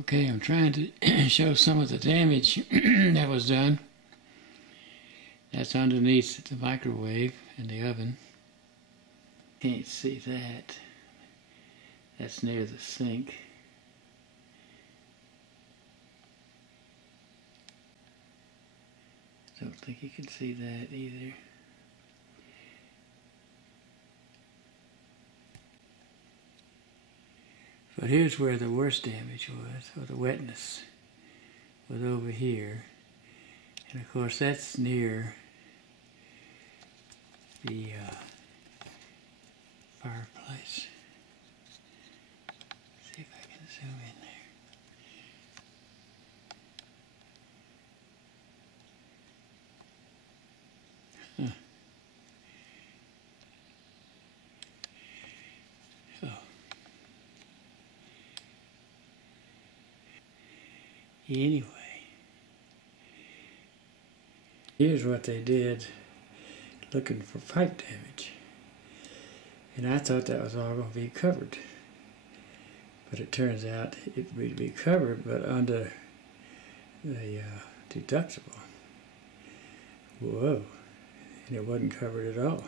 Okay, I'm trying to show some of the damage that was done. That's underneath the microwave in the oven. Can't see that. That's near the sink. Don't think you can see that either. But here's where the worst damage was, or the wetness was over here. And of course that's near the fireplace. See if I can zoom in there. So, anyway, here's what they did looking for pipe damage. And I thought that was all going to be covered. But it turns out it would be covered, but under the deductible. Whoa. And it wasn't covered at all.